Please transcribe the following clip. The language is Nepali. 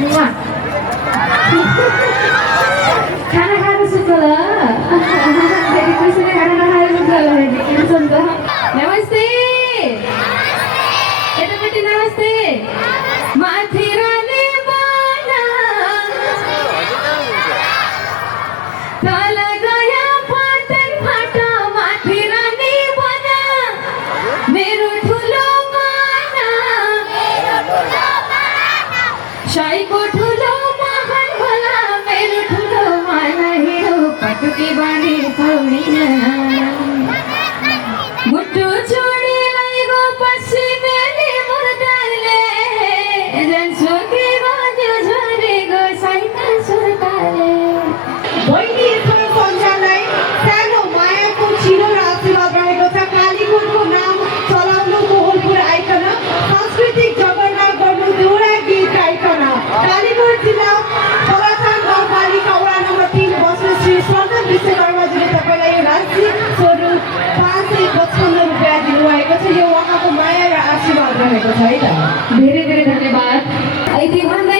मुआ। खाना खाएर सुत्छ ल फेरि कसैले खाना नखाएर सुत्छ ल टेन्सन छ। नमस्ते यतापट्टि नमस्ते। माथि रानी बना तल गया फाटन फाटा माथि रानी बना मेरो ठुलो माना साईको ठुलो महान भला मेरो ठुलो माना हिँडो पटुकी बाँडी पौडिना मुटु छोडीलाई गो पसिनेले मुर्दाले जान्छु के गर्यो झरेको साइकल सुर्ताले। बहिनी छोरो सन्तानलाई सानो मायाको चिरो र आशीर्वाद रहेको छ। कालीकोटको नाम चलाउनु कोहलपुर आइकन सांस्कृतिक जगर्ना गर्नु देउरा गीत गाइकन कालीकोट जिल्ला पलाचान गाउँपालिका वडा नम्बर 3 बस्ने श्री स्वर्गन विश्वकर्माजीले तपाईँलाई यो राशि स्वरूप 555 रुपियाँ दिनुभएको छ। यो उहाँको माया र आशीर्वाद रहेको छ है त। धेरै धेरै धन्यवाद। यति भन्दै